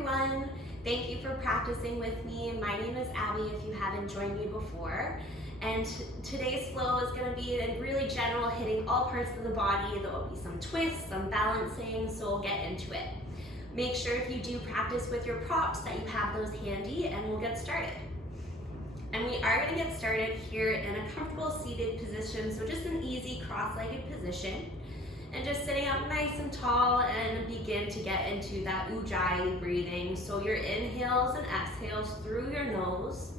everyone. Thank you for practicing with me. My name is Abby if you haven't joined me before. And today's flow is going to be really general, hitting all parts of the body. There will be some twists, some balancing, so we'll get into it. Make sure if you do practice with your props that you have those handy, and we'll get started. And we are going to get started here in a comfortable seated position, so just an easy cross-legged position. And just sitting up nice and tall and begin to get into that Ujjayi breathing. So your inhales and exhales through your nose,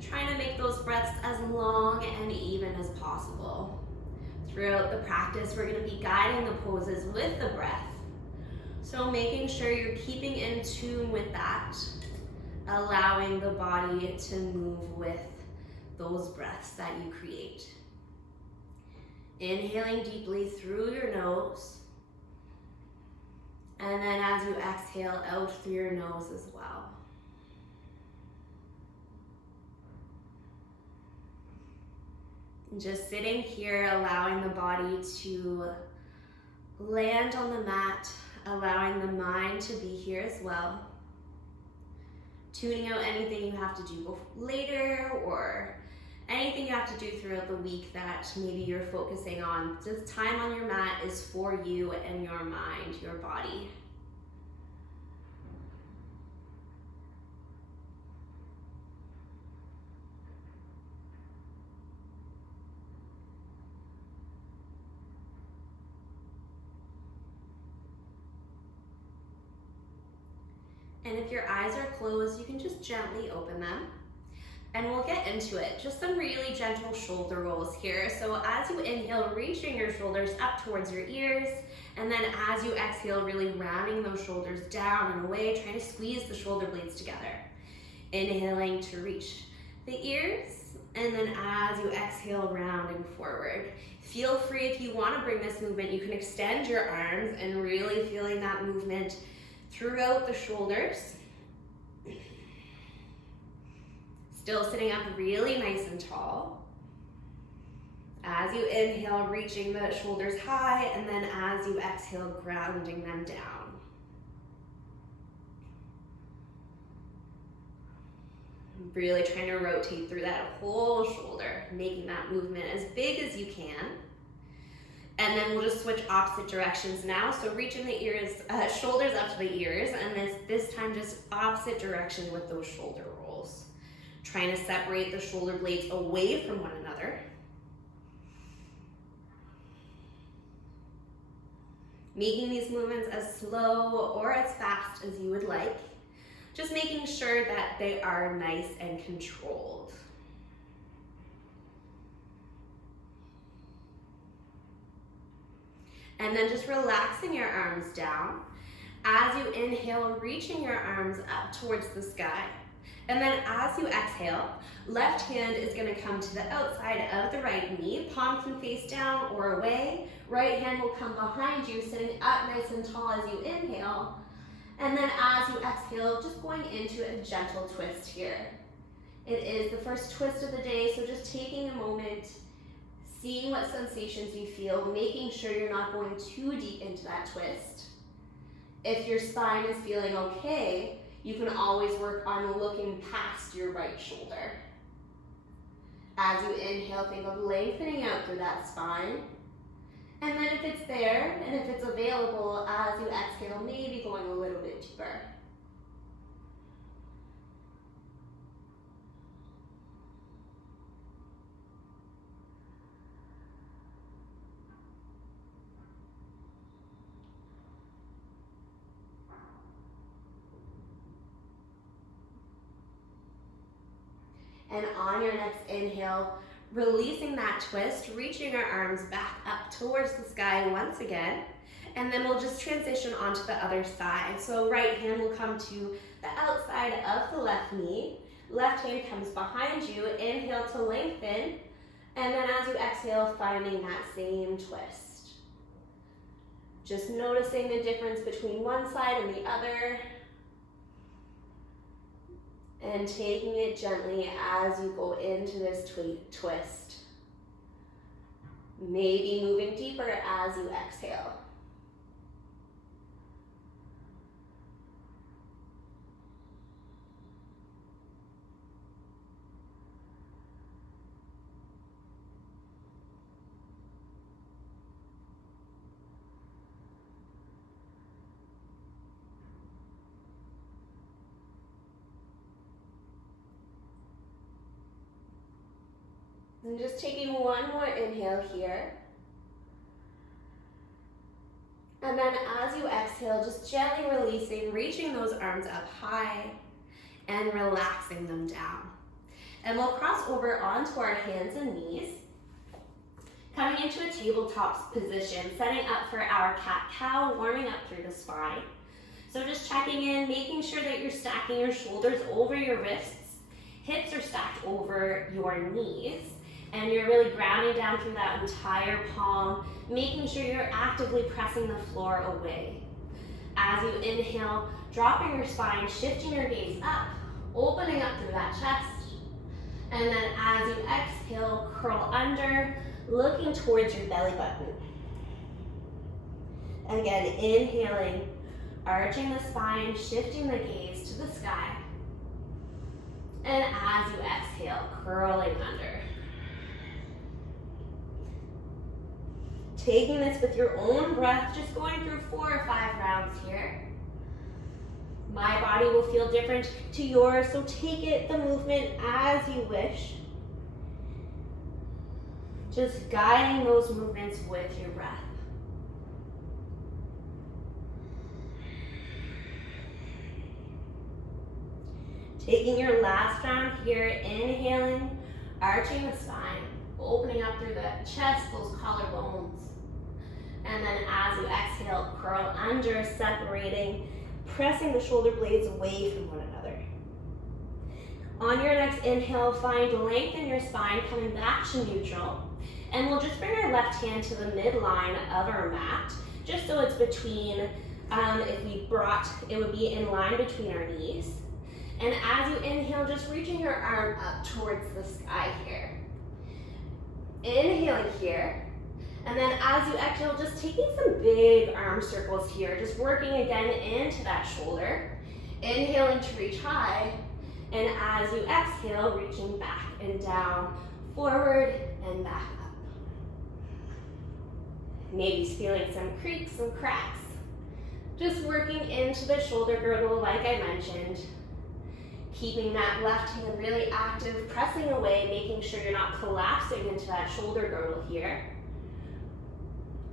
trying to make those breaths as long and even as possible. Throughout the practice, we're going to be guiding the poses with the breath. So making sure you're keeping in tune with that, allowing the body to move with those breaths that you create. Inhaling deeply through your nose, and then as you exhale out through your nose as well. Just sitting here, allowing the body to land on the mat, allowing the mind to be here as well. Tuning out anything you have to do later or anything you have to do throughout the week that maybe you're focusing on. This time on your mat is for you and your mind, your body. And if your eyes are closed, you can just gently open them. And we'll get into it. Just some really gentle shoulder rolls here. So as you inhale, reaching your shoulders up towards your ears. And then as you exhale, really rounding those shoulders down and away, trying to squeeze the shoulder blades together. Inhaling to reach the ears. And then as you exhale, rounding forward. Feel free if you want to bring this movement, you can extend your arms and really feeling that movement throughout the shoulders. Still sitting up really nice and tall. As you inhale, reaching the shoulders high, and then as you exhale, grounding them down. Really trying to rotate through that whole shoulder, making that movement as big as you can. And then we'll just switch opposite directions now. So reaching the ears, shoulders up to the ears, and this time just opposite direction with those shoulder rolls. Trying to separate the shoulder blades away from one another. Making these movements as slow or as fast as you would like. Just making sure that they are nice and controlled. And then just relaxing your arms down. As you inhale, reaching your arms up towards the sky. And then as you exhale, left hand is going to come to the outside of the right knee. Palm can face down or away. Right hand will come behind you, sitting up nice and tall as you inhale. And then as you exhale, just going into a gentle twist here. It is the first twist of the day, so just taking a moment, seeing what sensations you feel, making sure you're not going too deep into that twist. If your spine is feeling okay, you can always work on looking past your right shoulder. As you inhale, think of lengthening out through that spine. And then if it's there, and if it's available, as you exhale, maybe going a little bit deeper. And on your next inhale, releasing that twist, reaching our arms back up towards the sky once again. And then we'll just transition onto the other side. So right hand will come to the outside of the left knee. Left hand comes behind you. Inhale to lengthen. And then as you exhale, finding that same twist. Just noticing the difference between one side and the other. And taking it gently as you go into this twist. Maybe moving deeper as you exhale. And just taking one more inhale here. And then as you exhale, just gently releasing, reaching those arms up high and relaxing them down. And we'll cross over onto our hands and knees, coming into a tabletop position, setting up for our cat-cow, warming up through the spine. So just checking in, making sure that you're stacking your shoulders over your wrists, hips are stacked over your knees, and you're really grounding down through that entire palm, making sure you're actively pressing the floor away. As you inhale, dropping your spine, shifting your gaze up, opening up through that chest. And then as you exhale, curl under, looking towards your belly button. Again, inhaling, arching the spine, shifting the gaze to the sky. And as you exhale, curling under. Taking this with your own breath, just going through 4 or 5 rounds here. My body will feel different to yours, so take it, the movement, as you wish. Just guiding those movements with your breath. Taking your last round here, inhaling, arching the spine, opening up through the chest, those collarbones. And then as you exhale, curl under, separating, pressing the shoulder blades away from one another. On your next inhale, find length in your spine, coming back to neutral. And we'll just bring our left hand to the midline of our mat, just so it's between, if we brought, it would be in line between our knees. And as you inhale, just reaching your arm up towards the sky here. Inhaling here. And then as you exhale, just taking some big arm circles here, just working again into that shoulder. Inhaling to reach high. And as you exhale, reaching back and down, forward and back up. Maybe feeling some creaks, some cracks. Just working into the shoulder girdle like I mentioned. Keeping that left hand really active, pressing away, making sure you're not collapsing into that shoulder girdle here.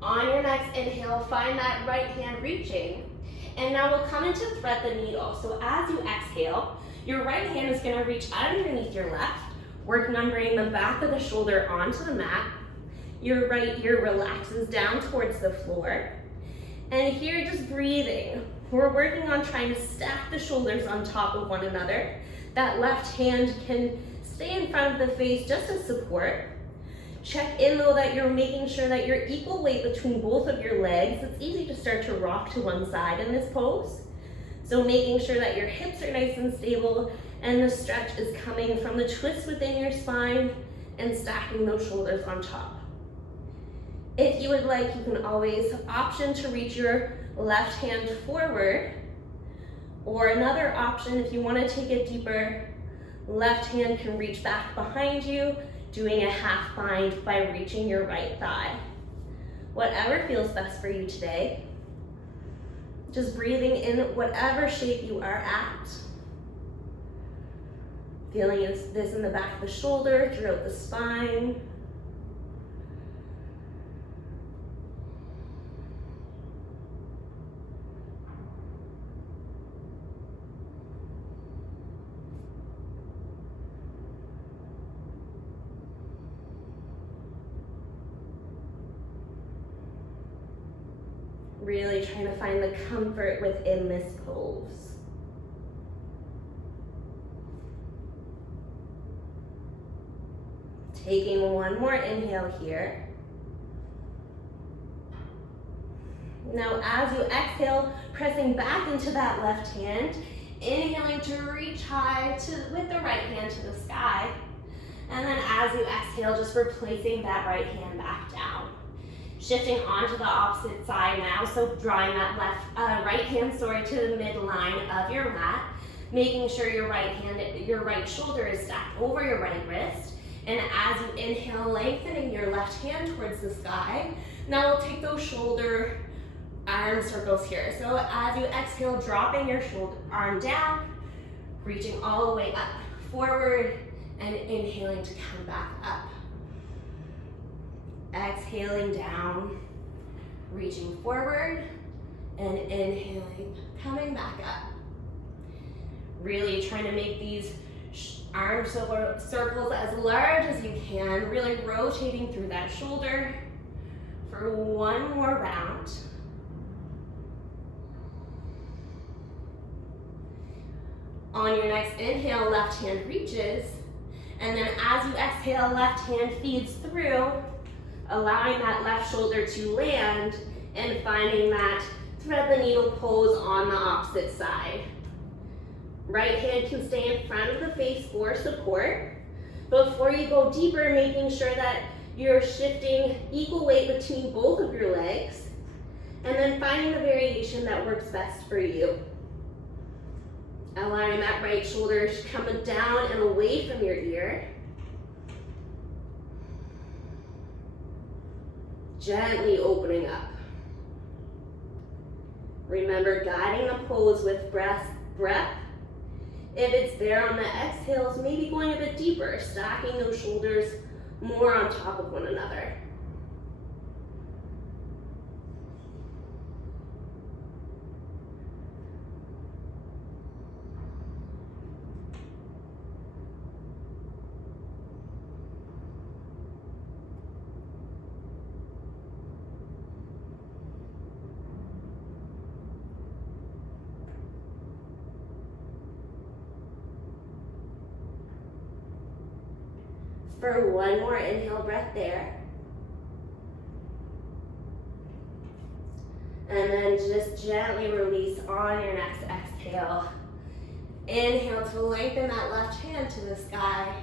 On your next inhale, find that right hand reaching. And now we'll come into thread the needle. So as you exhale, your right hand is going to reach underneath your left, working on bringing the back of the shoulder onto the mat. Your right ear relaxes down towards the floor. And here, just breathing. We're working on trying to stack the shoulders on top of one another. That left hand can stay in front of the face just as support. Check in though that you're making sure that you're equal weight between both of your legs. It's easy to start to rock to one side in this pose. So making sure that your hips are nice and stable and the stretch is coming from the twist within your spine and stacking those shoulders on top. If you would like, you can always option to reach your left hand forward, or another option, if you want to take it deeper, left hand can reach back behind you, doing a half bind by reaching your right thigh. Whatever feels best for you today. Just breathing in whatever shape you are at. Feeling this in the back of the shoulder, throughout the spine. Really trying to find the comfort within this pose. Taking one more inhale here. Now as you exhale, pressing back into that left hand, inhaling to reach high with the right hand to the sky. And then as you exhale, just replacing that right hand back down. Shifting onto the opposite side now, so drawing that right hand to the midline of your mat, making sure your right shoulder is stacked over your right wrist. And as you inhale, lengthening your left hand towards the sky. Now we'll take those shoulder arm circles here. So as you exhale, dropping your shoulder arm down, reaching all the way up, forward, and inhaling to come back up. Exhaling down, reaching forward, and inhaling, coming back up. Really trying to make these arm circles as large as you can, really rotating through that shoulder for one more round. On your next inhale, left hand reaches, and then as you exhale, left hand feeds through, allowing that left shoulder to land and finding that thread the needle pose on the opposite side. Right hand can stay in front of the face for support. Before you go deeper, making sure that you're shifting equal weight between both of your legs, and then finding the variation that works best for you. Allowing that right shoulder to come down and away from your ear. Gently opening up. Remember, guiding the pose with breath. If it's there on the exhales, maybe going a bit deeper, stacking those shoulders more on top of one another. For one more inhale breath there. And then just gently release on your next exhale. Inhale to lengthen that left hand to the sky.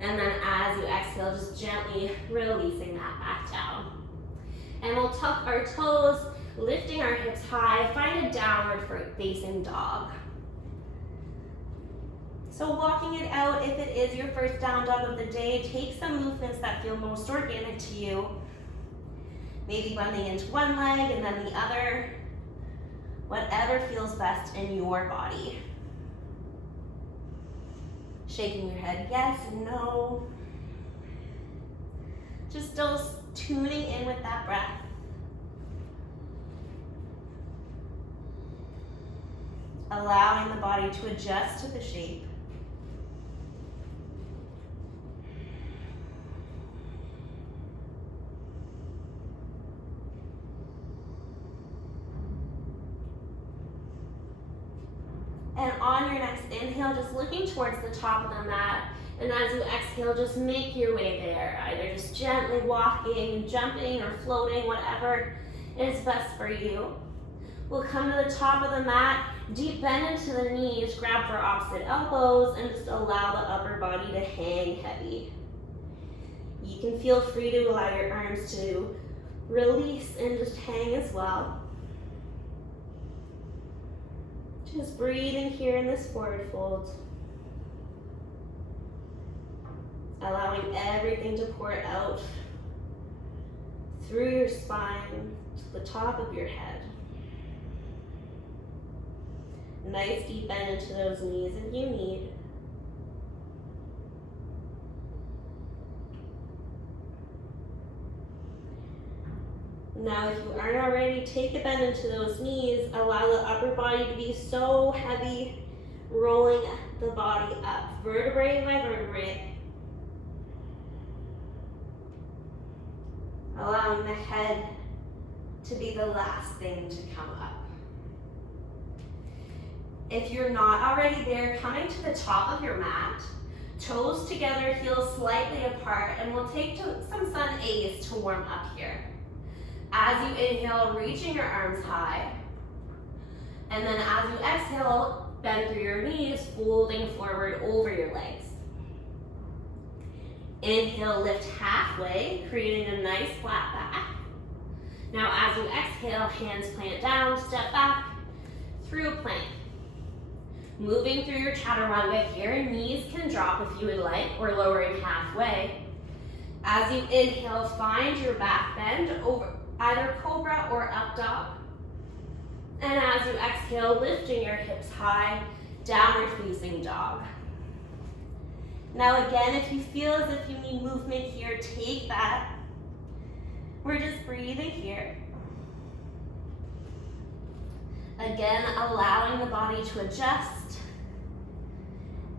And then as you exhale, just gently releasing that back down. And we'll tuck our toes, lifting our hips high, find a downward facing dog. So walking it out, if it is your first down dog of the day, take some movements that feel most organic to you. Maybe bending into one leg and then the other. Whatever feels best in your body. Shaking your head yes and no. Just still tuning in with that breath. Allowing the body to adjust to the shape. And on your next inhale, just looking towards the top of the mat. And as you exhale, just make your way there. Either just gently walking, jumping, or floating, whatever is best for you. We'll come to the top of the mat, deep bend into the knees, grab for opposite elbows, and just allow the upper body to hang heavy. You can feel free to allow your arms to release and just hang as well. Just breathing here in this forward fold. Allowing everything to pour out through your spine to the top of your head. Nice deep bend into those knees if you need. Now, if you aren't already, take a bend into those knees. Allow the upper body to be so heavy, rolling the body up, vertebrae by vertebrae. Allowing the head to be the last thing to come up. If you're not already there, coming to the top of your mat, toes together, heels slightly apart, and we'll take some sun A's to warm up here. As you inhale, reaching your arms high. And then as you exhale, bend through your knees, folding forward over your legs. Inhale, lift halfway, creating a nice flat back. Now as you exhale, hands plant down, step back through a plank. Moving through your chaturanga here, knees can drop if you would like, or lowering halfway. As you inhale, find your back bend over either cobra or up dog. And as you exhale, lifting your hips high, downward facing dog. Now again, if you feel as if you need movement here, take that. We're just breathing here. Again, allowing the body to adjust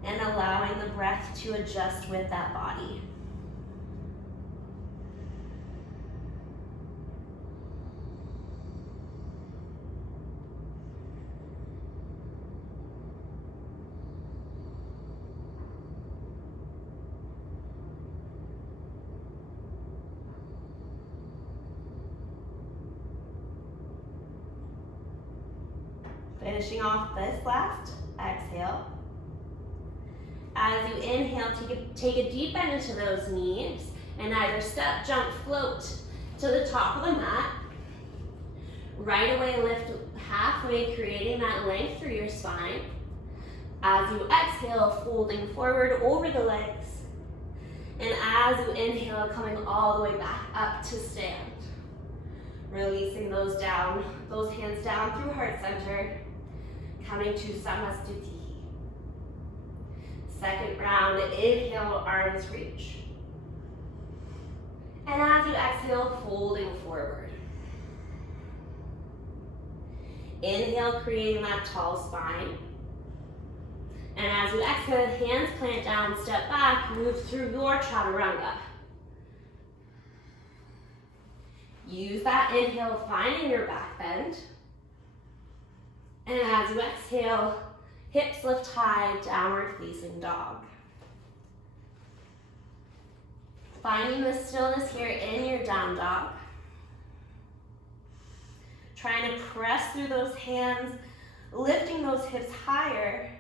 and allowing the breath to adjust with that body. Finishing off this last exhale. As you inhale, take a deep bend into those knees and either step, jump, float to the top of the mat. Right away, lift halfway, creating that length through your spine. As you exhale, folding forward over the legs. And as you inhale, coming all the way back up to stand. Releasing those hands down through heart center. Coming to Samastuti. Second round, inhale, arms reach. And as you exhale, folding forward. Inhale, creating that tall spine. And as you exhale, hands plant down, step back, move through your chaturanga. Use that inhale, finding your back bend. And as you exhale, hips lift high, downward facing dog. Finding the stillness here in your down dog. Trying to press through those hands, lifting those hips higher.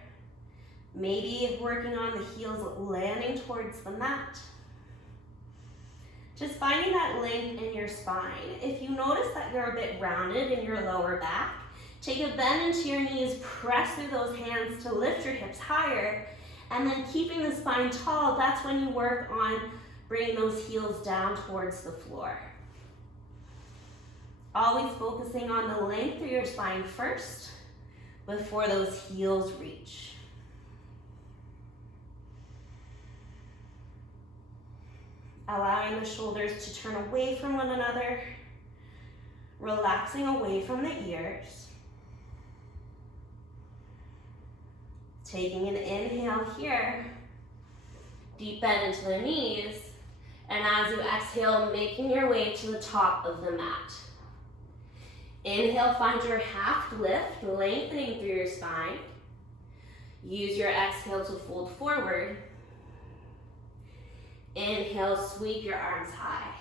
Maybe working on the heels, landing towards the mat. Just finding that length in your spine. If you notice that you're a bit rounded in your lower back, take a bend into your knees, press through those hands to lift your hips higher, and then keeping the spine tall, that's when you work on bringing those heels down towards the floor. Always focusing on the length of your spine first before those heels reach. Allowing the shoulders to turn away from one another, relaxing away from the ears. Taking an inhale here, deep bend into the knees, and as you exhale, making your way to the top of the mat. Inhale, find your half lift, lengthening through your spine. Use your exhale to fold forward. Inhale, sweep your arms high.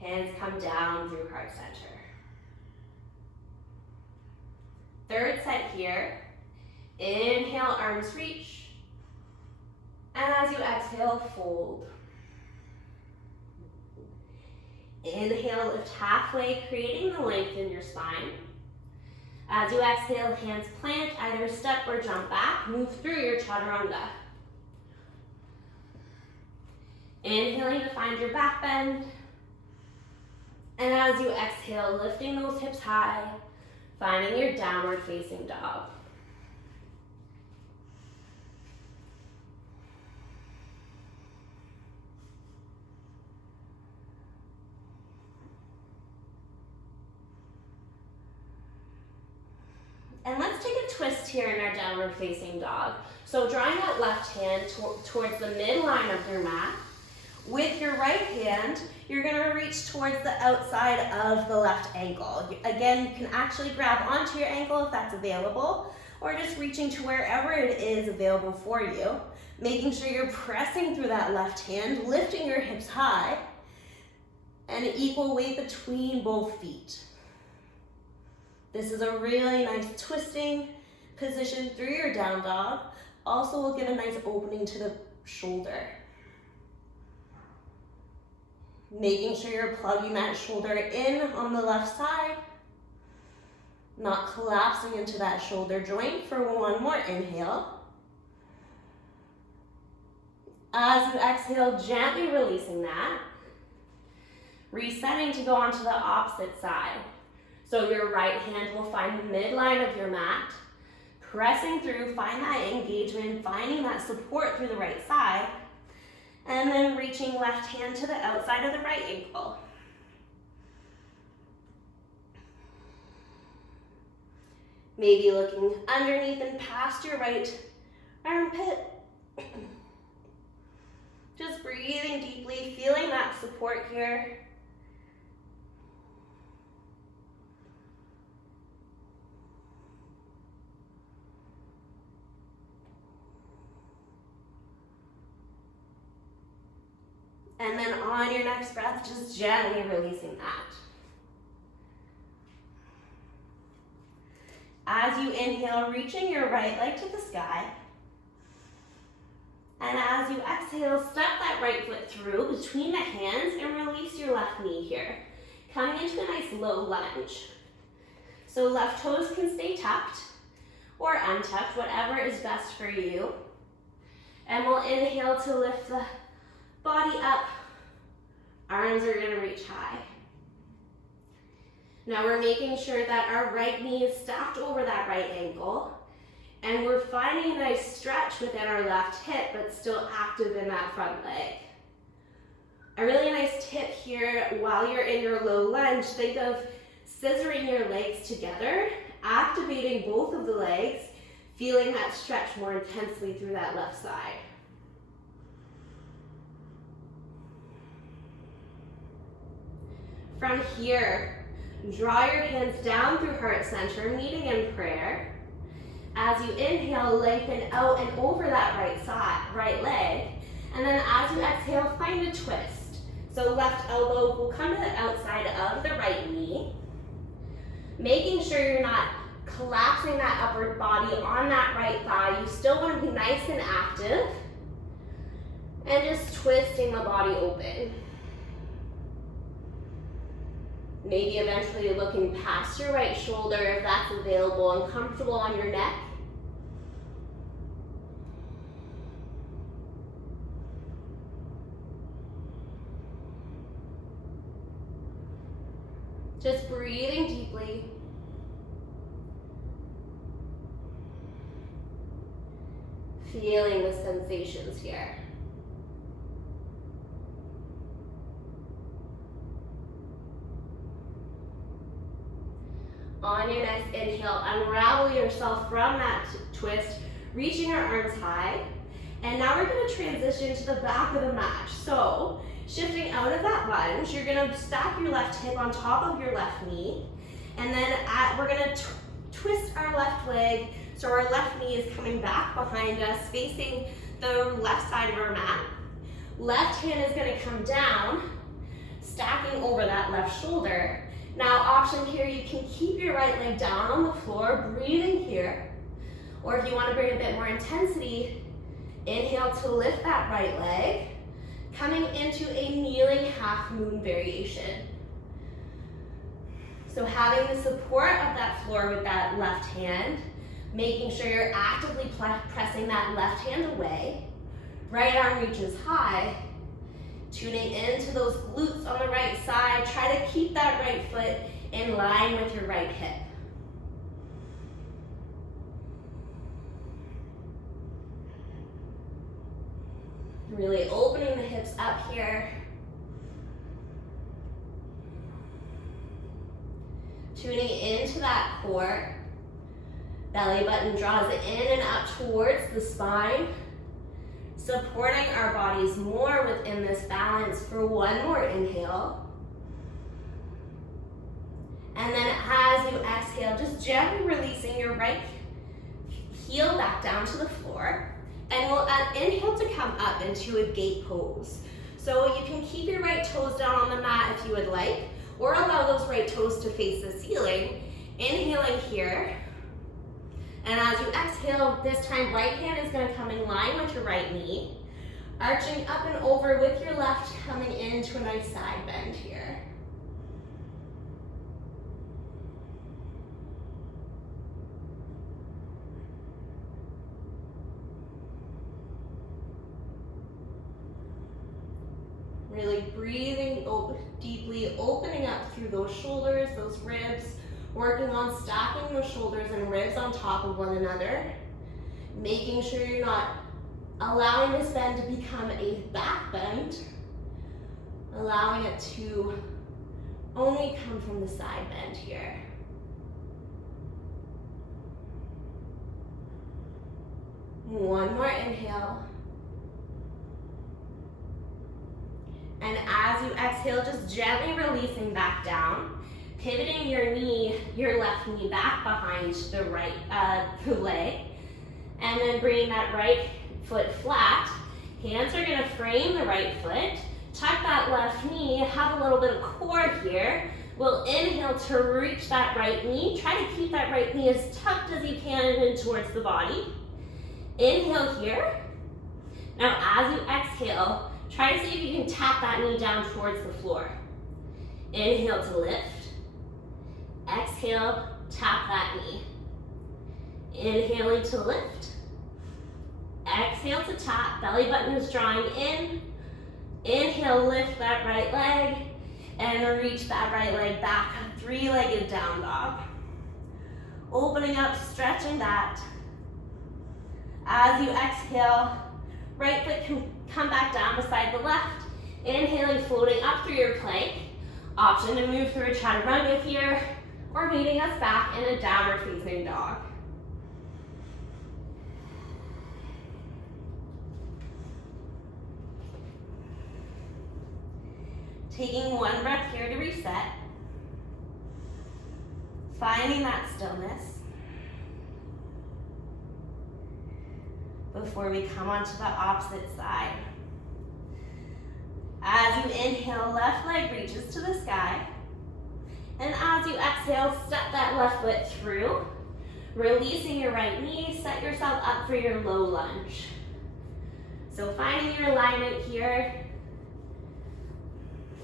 Hands come down through heart center. Third set here. Inhale, arms reach. And as you exhale, fold. Inhale, lift halfway, creating the length in your spine. As you exhale, hands plant, either step or jump back. Move through your chaturanga. Inhaling to find your back bend. And as you exhale, lifting those hips high, finding your downward facing dog. And let's take a twist here in our downward facing dog. So drawing that left hand towards the midline of your mat. With your right hand, you're gonna reach towards the outside of the left ankle. Again, you can actually grab onto your ankle if that's available, or just reaching to wherever it is available for you. Making sure you're pressing through that left hand, lifting your hips high, and equal weight between both feet. This is a really nice twisting position through your down dog. Also will give a nice opening to the shoulder. Making sure you're plugging that shoulder in on the left side. Not collapsing into that shoulder joint for one more inhale. As you exhale, gently releasing that. Resetting to go onto the opposite side. So your right hand will find the midline of your mat. Pressing through, find that engagement, finding that support through the right side. And then reaching left hand to the outside of the right ankle. Maybe looking underneath and past your right armpit. Just breathing deeply, feeling that support here. And then on your next breath, just gently releasing that. As you inhale, reaching your right leg to the sky. And as you exhale, step that right foot through between the hands and release your left knee here. Coming into a nice low lunge. So left toes can stay tucked or untucked, whatever is best for you. And we'll inhale to lift the body up. Arms are gonna reach high. Now we're making sure that our right knee is stacked over that right ankle. And we're finding a nice stretch within our left hip, but still active in that front leg. A really nice tip here, while you're in your low lunge, think of scissoring your legs together, activating both of the legs, feeling that stretch more intensely through that left side. From here, draw your hands down through heart center, meeting in prayer. As you inhale, lengthen out and over that right leg. And then as you exhale, find a twist. So left elbow will come to the outside of the right knee. Making sure you're not collapsing that upper body on that right thigh. You still want to be nice and active. And just twisting the body open. Maybe eventually looking past your right shoulder if that's available and comfortable on your neck. Just breathing deeply. Feeling the sensations here. On your next inhale, unravel yourself from that twist, reaching your arms high. And now we're going to transition to the back of the mat. So, shifting out of that lunge, you're going to stack your left hip on top of your left knee. And then we're going to twist our left leg so our left knee is coming back behind us, facing the left side of our mat. Left hand is going to come down, stacking over that left shoulder. Now, option here, you can keep your right leg down on the floor, breathing here. Or if you want to bring a bit more intensity, inhale to lift that right leg, coming into a kneeling half moon variation. So having the support of that floor with that left hand, making sure you're actively pressing that left hand away. Right arm reaches high. Tuning into those glutes on the right side. Try to keep that right foot in line with your right hip. Really opening the hips up here. Tuning into that core. Belly button draws it in and up towards the spine. Supporting our bodies more within this balance for one more inhale. And then as you exhale, just gently releasing your right heel back down to the floor. And we'll inhale to come up into a gate pose. So you can keep your right toes down on the mat if you would like, or allow those right toes to face the ceiling. Inhaling here. And as you exhale, this time right hand is going to come in line with your right knee. Arching up and over with your left, coming into a nice side bend here. Really breathing deeply, opening up through those shoulders, those ribs, working on stacking those shoulders and ribs on top of one another. Making sure you're not allowing this bend to become a back bend. Allowing it to only come from the side bend here. One more inhale. And as you exhale, just gently releasing back down, pivoting your knee, your left knee back behind the right leg, and then bringing that right foot flat. Hands are gonna frame the right foot, tuck that left knee, have a little bit of core here. We'll inhale to reach that right knee. Try to keep that right knee as tucked as you can and in towards the body. Inhale here. Now as you exhale, try to see if you can tap that knee down towards the floor. Inhale to lift. Exhale, tap that knee. Inhaling to lift. Exhale to tap, belly button is drawing in. Inhale, lift that right leg, and reach that right leg back, three-legged down dog. Opening up, stretching that. As you exhale, right foot can come back down beside the left. Inhaling, floating up through your plank. Option to move through a chaturanga here, or meeting us back in a downward facing dog. Taking one breath here to reset. Finding that stillness before we come onto the opposite side. As you inhale, left leg reaches to the sky. And as you exhale, step that left foot through. Releasing your right knee, set yourself up for your low lunge. So finding your alignment here.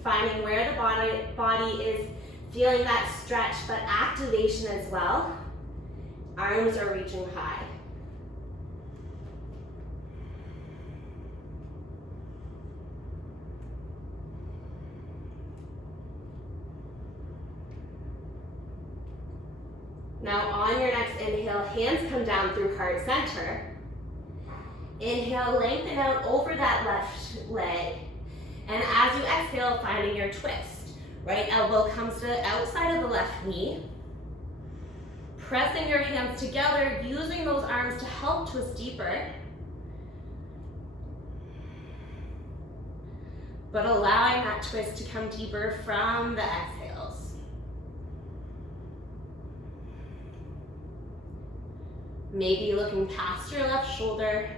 Finding where the body is feeling that stretch, but activation as well. Arms are reaching high. Now on your next inhale, hands come down through heart center. Inhale, lengthen out over that left leg. And as you exhale, finding your twist. Right elbow comes to the outside of the left knee. Pressing your hands together, using those arms to help twist deeper. But allowing that twist to come deeper from the exhales. Maybe looking past your left shoulder.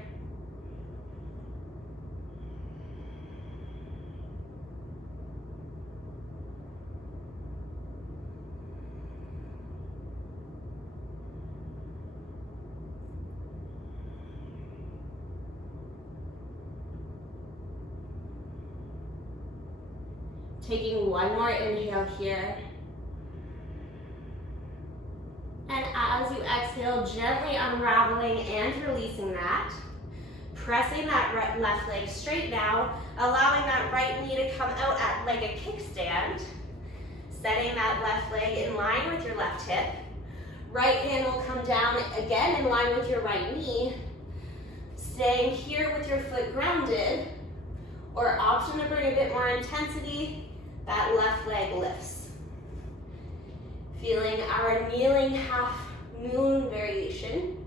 Taking one more inhale here. And as you exhale, gently unraveling and releasing that. Pressing that left leg straight now, allowing that right knee to come out at like a kickstand. Setting that left leg in line with your left hip. Right hand will come down again in line with your right knee. Staying here with your foot grounded, or option to bring a bit more intensity, that left leg lifts. Feeling our kneeling half moon variation.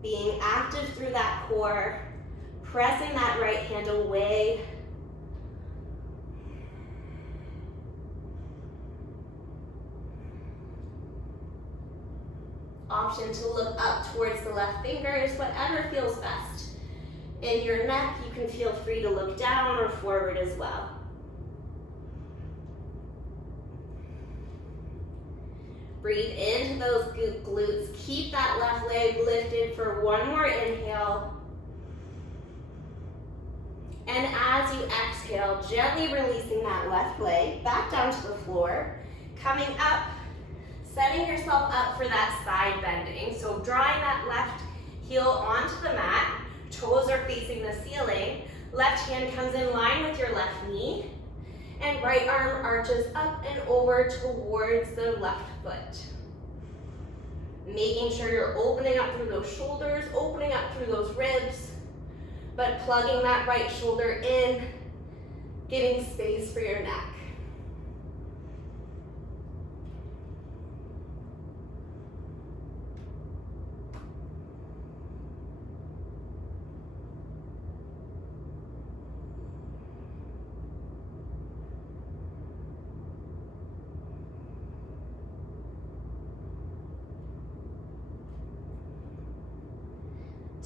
Being active through that core, pressing that right hand away. Option to look up towards the left fingers, whatever feels best. In your neck, you can feel free to look down or forward as well. Breathe into those glutes. Keep that left leg lifted for one more inhale. And as you exhale, gently releasing that left leg back down to the floor. Coming up, setting yourself up for that side bending. So drawing that left heel onto the mat. Toes are facing the ceiling. Left hand comes in line with your left knee. And right arm arches up and over towards the left foot. Making sure you're opening up through those shoulders, opening up through those ribs, but plugging that right shoulder in, giving space for your neck.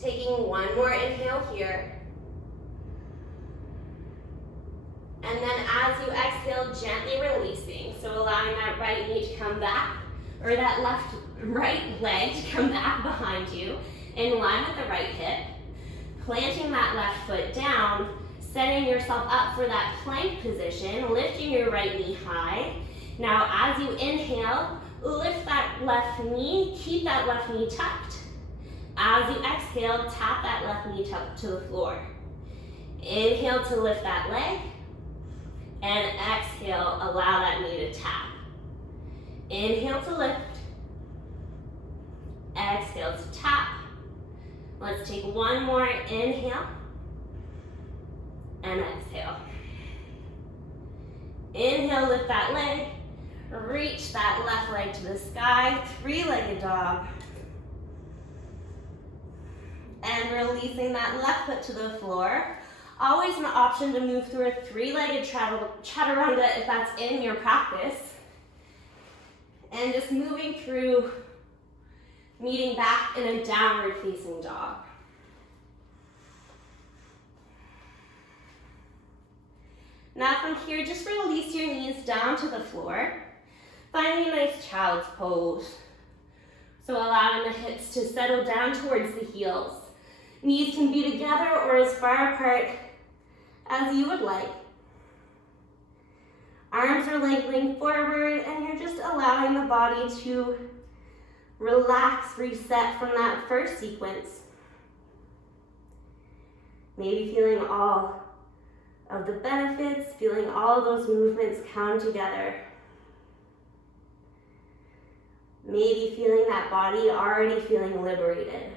Taking one more inhale here. And then as you exhale, gently releasing. So allowing that right knee to come back, or that right leg to come back behind you, in line with the right hip. Planting that left foot down, setting yourself up for that plank position, lifting your right knee high. Now as you inhale, lift that left knee, keep that left knee tucked. As you exhale, tap that left knee tucked to the floor. Inhale to lift that leg, and exhale, allow that knee to tap. Inhale to lift, exhale to tap. Let's take one more inhale, and exhale. Inhale, lift that leg, reach that left leg to the sky, three-legged dog. And releasing that left foot to the floor. Always an option to move through a three-legged chaturanga if that's in your practice. And just moving through, meeting back in a downward facing dog. Now from here, just release your knees down to the floor. Finding a nice child's pose. So allowing the hips to settle down towards the heels. Knees can be together or as far apart as you would like. Arms are lengthening forward, and you're just allowing the body to relax, reset from that first sequence. Maybe feeling all of the benefits, feeling all of those movements come together. Maybe feeling that body already feeling liberated.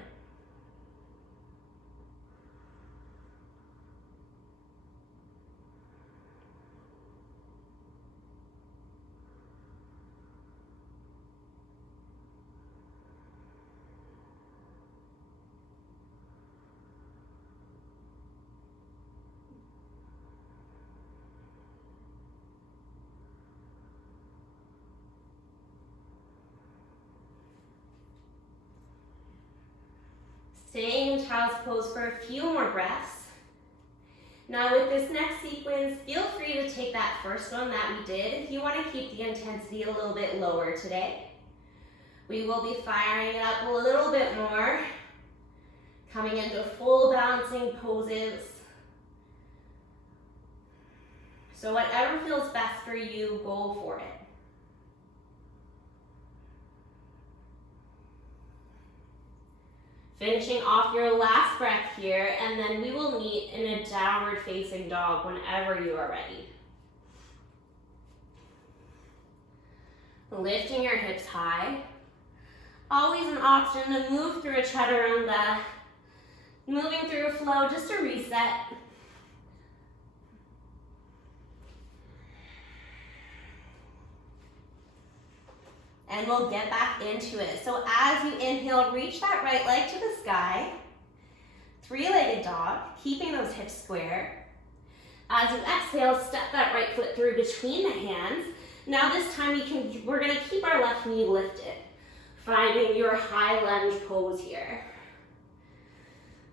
Staying in child's pose for a few more breaths. Now with this next sequence, feel free to take that first one that we did if you want to keep the intensity a little bit lower today. We will be firing it up a little bit more, coming into full balancing poses. So whatever feels best for you, go for it. Finishing off your last breath here, and then we will meet in a downward facing dog whenever you are ready. Lifting your hips high. Always an option to move through a chaturanga, moving through a flow just to reset. And we'll get back into it. So as you inhale, reach that right leg to the sky. Three-legged dog, keeping those hips square. As you exhale, step that right foot through between the hands. Now this time we're gonna keep our left knee lifted, finding your high lunge pose here.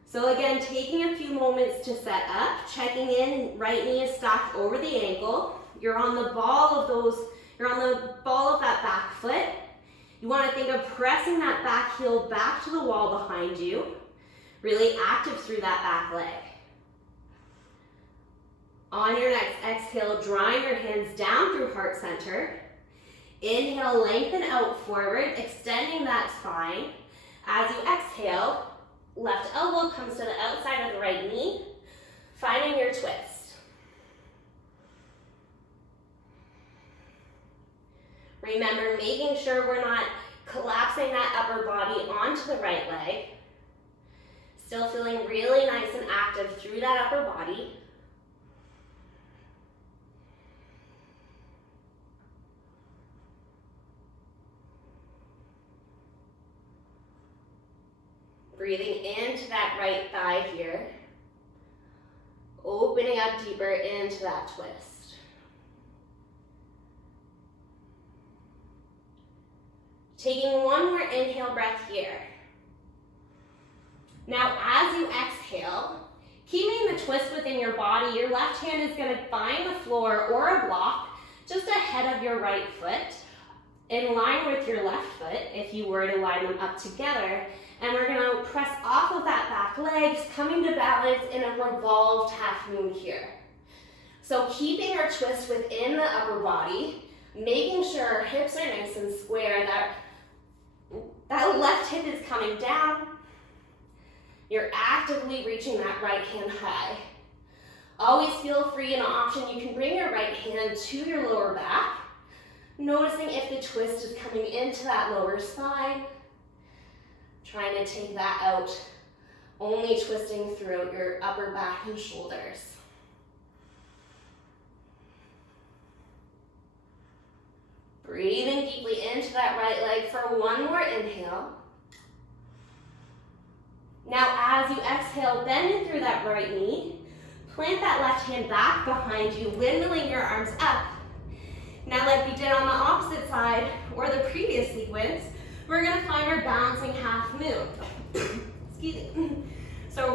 So again, taking a few moments to set up, checking in, right knee is stacked over the ankle. You're on the ball of that back foot. You want to think of pressing that back heel back to the wall behind you. Really active through that back leg. On your next exhale, drawing your hands down through heart center. Inhale, lengthen out forward, extending that spine. As you exhale, left elbow comes to the outside of the right knee, finding your twist. Remember, making sure we're not collapsing that upper body onto the right leg. Still feeling really nice and active through that upper body. Breathing into that right thigh here. Opening up deeper into that twist. Taking one more inhale breath here. Now, as you exhale, keeping the twist within your body, your left hand is going to find the floor or a block just ahead of your right foot, in line with your left foot, if you were to line them up together. And we're going to press off of that back leg, coming to balance in a revolved half moon here. So keeping our twist within the upper body, making sure our hips are nice and square, that left hip is coming down. You're actively reaching that right hand high. Always feel free, an option, you can bring your right hand to your lower back, noticing if the twist is coming into that lower spine, trying to take that out, only twisting throughout your upper back and shoulders. Breathing deeply into that right leg for one more inhale. Now, as you exhale, bending through that right knee, plant that left hand back behind you, windmilling your arms up. Now, like we did on the opposite side, or the previous sequence, we're going to find our balancing half moon. Excuse me. So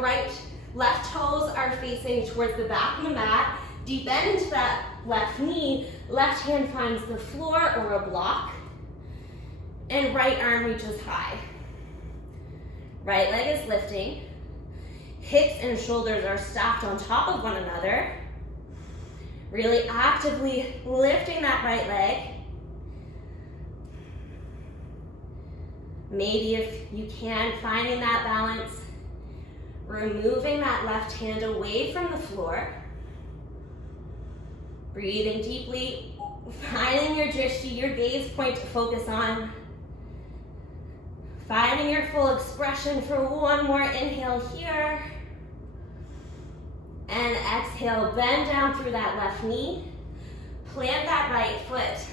left toes are facing towards the back of the mat. Deep bend into that left knee. Left hand finds the floor or a block. And right arm reaches high. Right leg is lifting. Hips and shoulders are stacked on top of one another. Really actively lifting that right leg. Maybe if you can, finding that balance, removing that left hand away from the floor. Breathing deeply, finding your drishti, your gaze point to focus on. Finding your full expression for one more inhale here. And exhale, bend down through that left knee. Plant that right foot.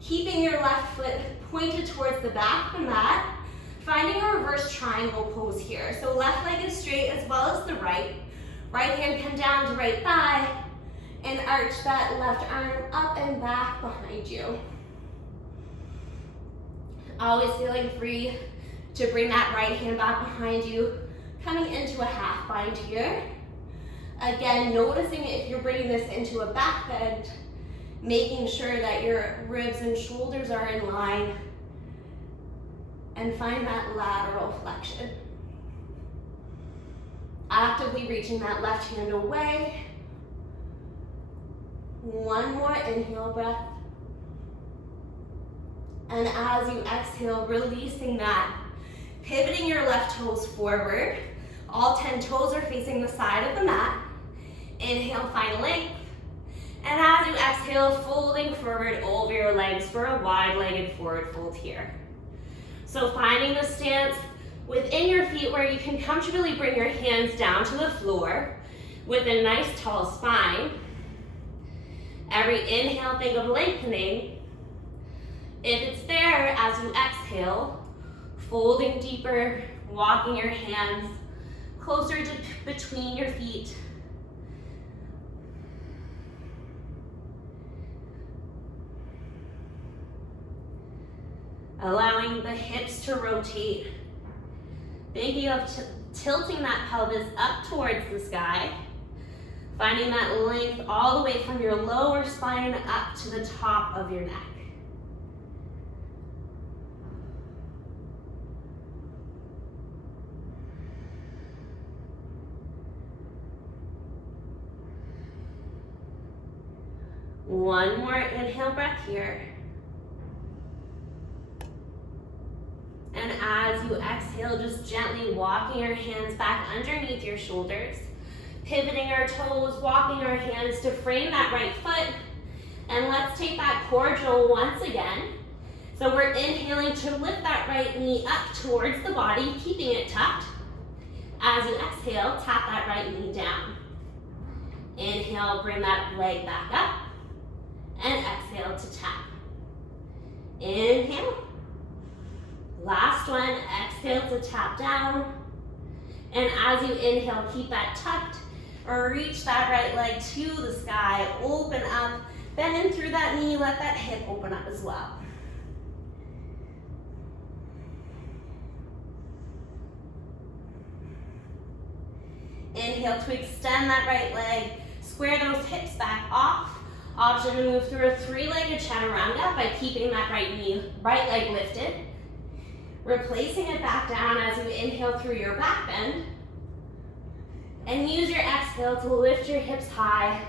Keeping your left foot pointed towards the back of the mat. Finding a reverse triangle pose here. So left leg is straight as well as the right. Right hand come down to right thigh. And arch that left arm up and back behind you. Always feeling free to bring that right hand back behind you, coming into a half bind here. Again, noticing if you're bringing this into a back bend, making sure that your ribs and shoulders are in line, and find that lateral flexion. Actively reaching that left hand away. One more inhale breath. And as you exhale, releasing that, pivoting your left toes forward. All 10 toes are facing the side of the mat. Inhale, find length. And as you exhale, folding forward over your legs for a wide-legged forward fold here. So finding the stance within your feet where you can comfortably bring your hands down to the floor with a nice tall spine. Every inhale, think of lengthening. If it's there, as you exhale, folding deeper, walking your hands closer to between your feet. Allowing the hips to rotate. Thinking of tilting that pelvis up towards the sky. Finding that length all the way from your lower spine up to the top of your neck. One more inhale breath here. And as you exhale, just gently walking your hands back underneath your shoulders, pivoting our toes, walking our hands to frame that right foot. And let's take that cordial once again. So we're inhaling to lift that right knee up towards the body, keeping it tucked. As you exhale, tap that right knee down. Inhale, bring that leg back up. And exhale to tap. Inhale. Last one, exhale to tap down. And as you inhale, keep that tucked, or reach that right leg to the sky, open up, bend in through that knee, let that hip open up as well. Inhale to extend that right leg. Square those hips back off. Option to move through a three-legged chaturanga by keeping that right leg lifted. Replacing it back down as you inhale through your back bend. And use your exhale to lift your hips high,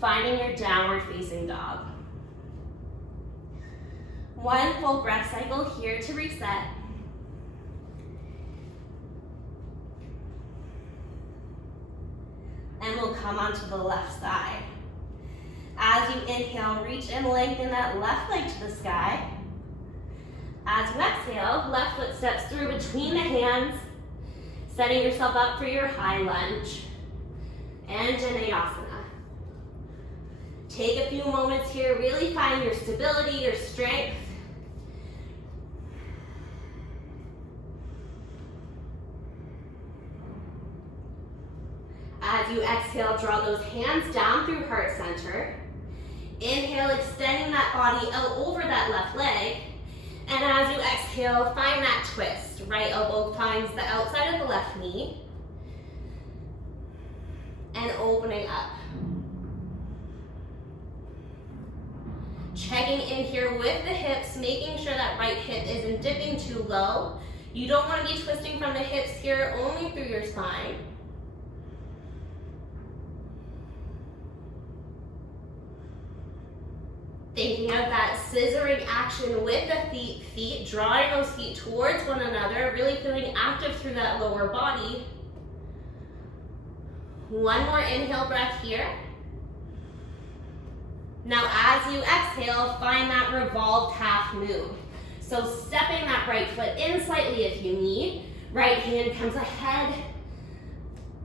finding your downward facing dog. One full breath cycle here to reset. And we'll come onto the left side. As you inhale, reach and lengthen that left leg to the sky. As you exhale, left foot steps through between the hands, setting yourself up for your high lunge and Vinyasa. Take a few moments here, really find your stability, your strength. As you exhale, draw those hands down through heart center. Inhale, extending that body out over that left leg. And as you exhale, find that twist. Right elbow finds the outside of the left knee. And opening up. Checking in here with the hips, making sure that right hip isn't dipping too low. You don't want to be twisting from the hips here, only through your spine. Thinking of that scissoring action with the feet, drawing those feet towards one another, really feeling active through that lower body. One more inhale breath here. Now as you exhale, find that revolved half move. So stepping that right foot in slightly if you need. Right hand comes ahead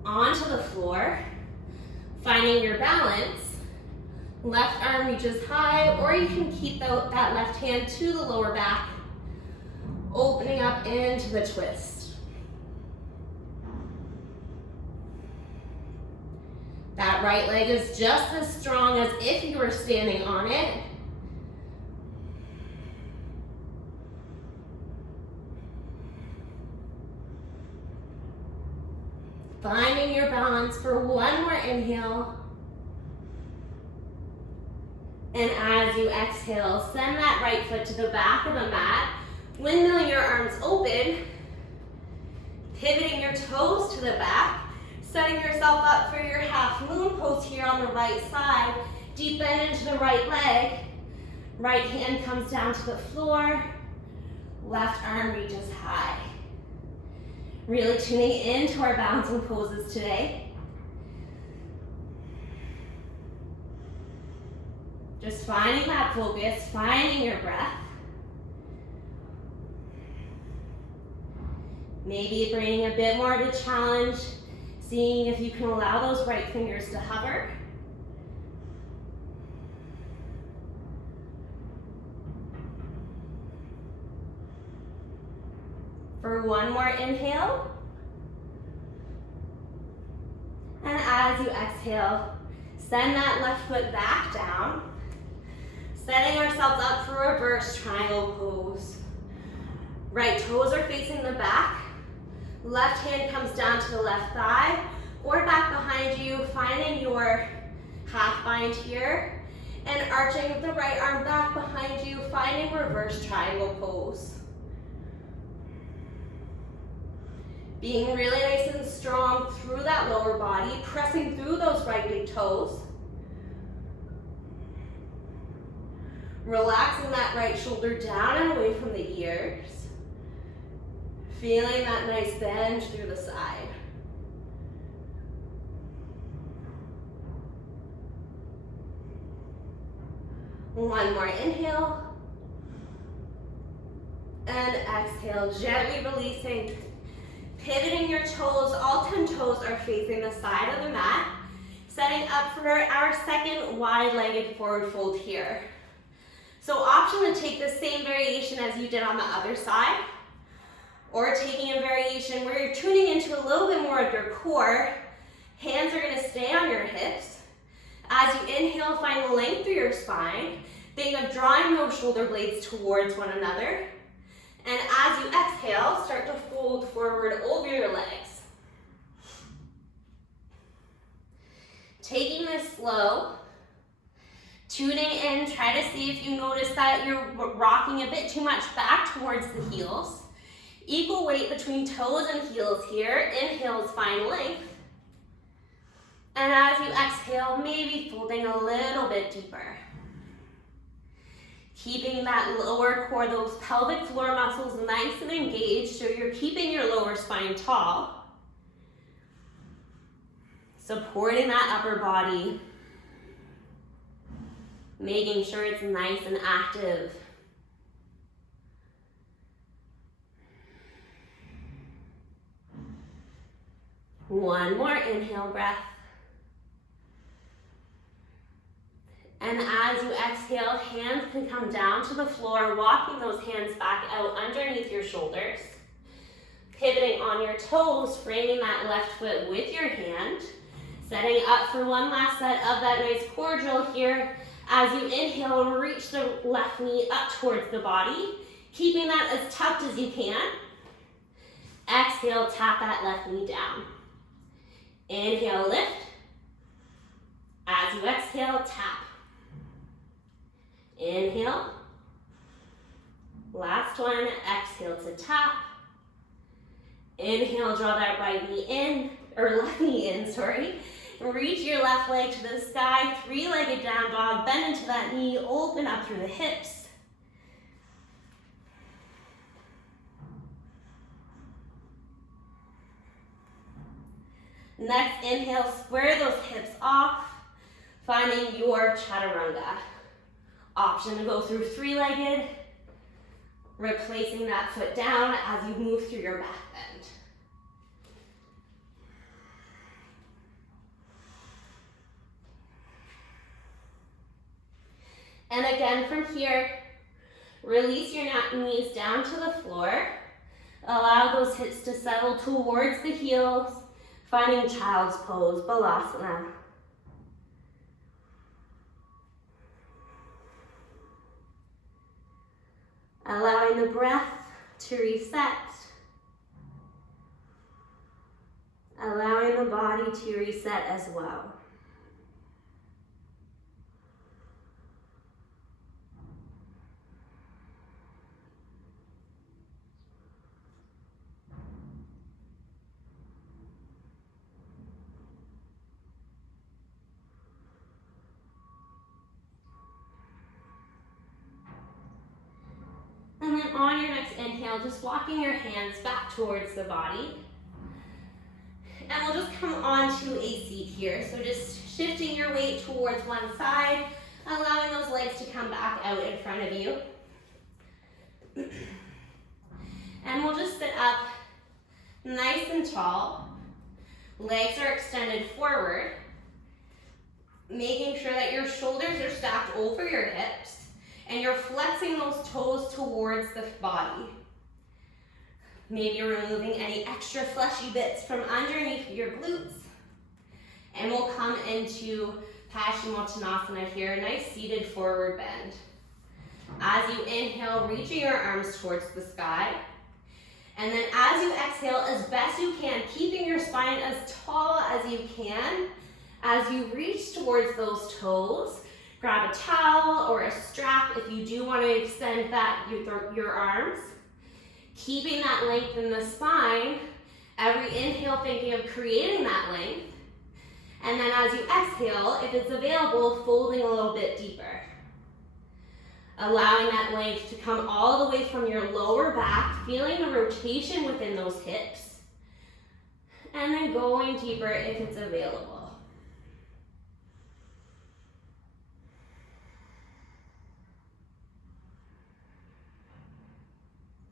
onto the floor, finding your balance. Left arm reaches high, or you can keep that left hand to the lower back, opening up into the twist. That right leg is just as strong as if you were standing on it. Finding your balance for one more inhale. And as you exhale, send that right foot to the back of the mat, windmilling your arms open, pivoting your toes to the back, setting yourself up for your half moon pose here on the right side. Deep bend into the right leg. Right hand comes down to the floor. Left arm reaches high. Really tuning into our balancing poses today. Just finding that focus, finding your breath. Maybe bringing a bit more of a challenge, seeing if you can allow those right fingers to hover. For one more inhale. And as you exhale, send that left foot back down. Setting ourselves up for reverse triangle pose. Right toes are facing the back. Left hand comes down to the left thigh or back behind you, finding your half bind here. And arching the right arm back behind you, finding reverse triangle pose. Being really nice and strong through that lower body, pressing through those right big toes. Relaxing that right shoulder down and away from the ears. Feeling that nice bend through the side. One more inhale. And exhale, gently releasing. Pivoting your toes, all 10 toes are facing the side of the mat. Setting up for our second wide-legged forward fold here. So option to take the same variation as you did on the other side, or taking a variation where you're tuning into a little bit more of your core. Hands are gonna stay on your hips. As you inhale, find length through your spine. Think of drawing those shoulder blades towards one another. And as you exhale, start to fold forward over your legs. Try to see if you notice that you're rocking a bit too much back towards the heels. Equal weight between toes and heels here. Inhale is find length. And as you exhale, maybe folding a little bit deeper. Keeping that lower core, those pelvic floor muscles nice and engaged, so you're keeping your lower spine tall. Supporting that upper body. Making sure it's nice and active. One more inhale breath. And as you exhale, hands can come down to the floor, walking those hands back out underneath your shoulders. Pivoting on your toes, framing that left foot with your hand. Setting up for one last set of that nice core drill here. As you inhale, reach the left knee up towards the body, keeping that as tucked as you can. Exhale, tap that left knee down. Inhale, lift. As you exhale, tap. Inhale. Last one, exhale to tap. Inhale, draw that right knee in, or left knee in, sorry. Reach your left leg to the sky, three-legged down dog, bend into that knee, open up through the hips. Next inhale, square those hips off, finding your chaturanga. Option to go through three-legged, replacing that foot down as you move through your back bend. And again from here, release your knees down to the floor. Allow those hips to settle towards the heels, finding child's pose, balasana. Allowing the breath to reset. Allowing the body to reset as well. And then on your next inhale, just walking your hands back towards the body. And we'll just come onto a seat here. So just shifting your weight towards one side, allowing those legs to come back out in front of you. And we'll just sit up nice and tall. Legs are extended forward, making sure that your shoulders are stacked over your hips. And you're flexing those toes towards the body. Maybe removing any extra fleshy bits from underneath your glutes. And we'll come into Paschimottanasana here, nice seated forward bend. As you inhale, reaching your arms towards the sky. And then as you exhale, as best you can, keeping your spine as tall as you can, as you reach towards those toes, grab a towel or a strap if you do want to extend that your arms. Keeping that length in the spine. Every inhale thinking of creating that length. And then as you exhale, if it's available, folding a little bit deeper. Allowing that length to come all the way from your lower back, feeling the rotation within those hips. And then going deeper if it's available.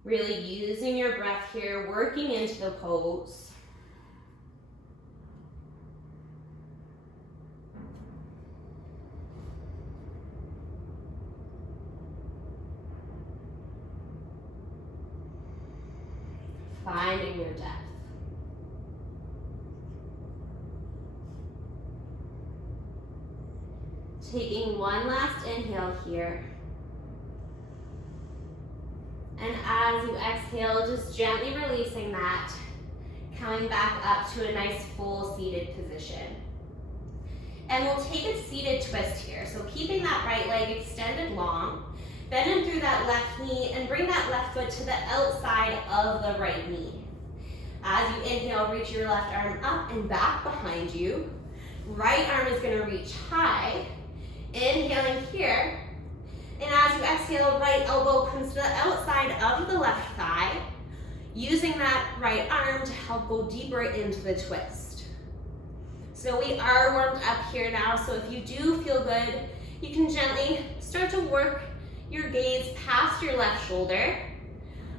Really using your breath here, working into the pose. Finding your depth. Taking one last inhale here. And as you exhale, just gently releasing that, coming back up to a nice full seated position. And we'll take a seated twist here. So keeping that right leg extended long, bend in through that left knee and bring that left foot to the outside of the right knee. As you inhale, reach your left arm up and back behind you. Right arm is gonna reach high. Inhaling here. And as you exhale, right elbow comes to the outside of the left thigh, using that right arm to help go deeper into the twist. So we are warmed up here now, so if you do feel good, you can gently start to work your gaze past your left shoulder.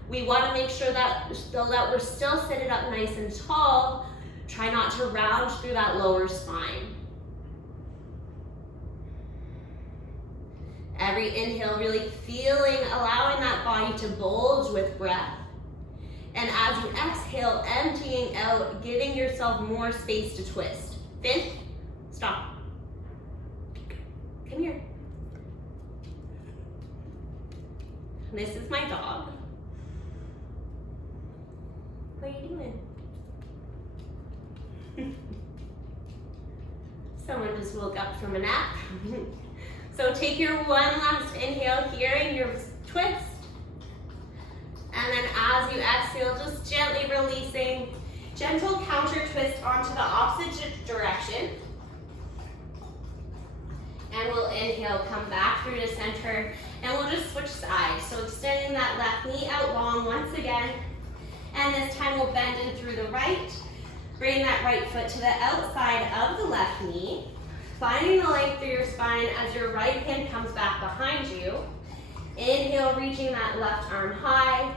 We want to make sure that we're still sitting up nice and tall. Try not to round through that lower spine. Every inhale, really feeling, allowing that body to bulge with breath. And as you exhale, emptying out, giving yourself more space to twist. Finn, stop. Come here. This is my dog. What are you doing? Someone just woke up from a nap. So take your one last inhale here in your twist. And then as you exhale, just gently releasing. Gentle counter twist onto the opposite direction. And we'll inhale, come back through to center, and we'll just switch sides. So extending that left knee out long once again. And this time we'll bend in through the right. Bring that right foot to the outside of the left knee. Finding the length through your spine as your right hand comes back behind you. Inhale, reaching that left arm high.